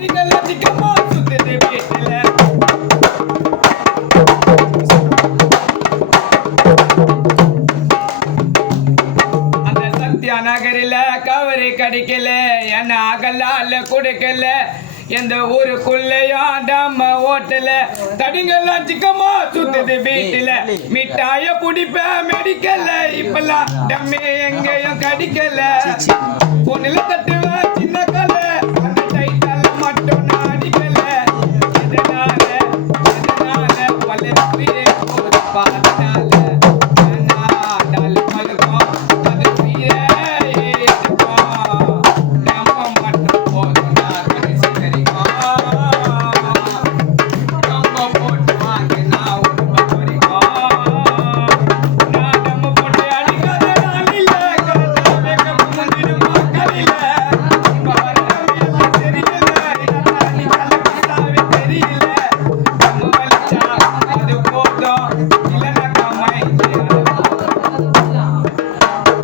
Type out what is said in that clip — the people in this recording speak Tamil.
சிக்கமா சுத்துது வீட்டுல அந்த சத்யா நகரில கவரி கடிக்கல என்ன அகலால கொடுக்கல எந்த ஊருக்குள்ளேயும் டம்ம ஓட்டல தடிங்கெல்லாம் சிக்கமா சுத்துது வீட்டுல மிட்டாய புடிப்ப மெடிக்கல இப்பெல்லாம் டம்மே எங்கேயும் கடிக்கல பொண்ணுல தட்டுவேன்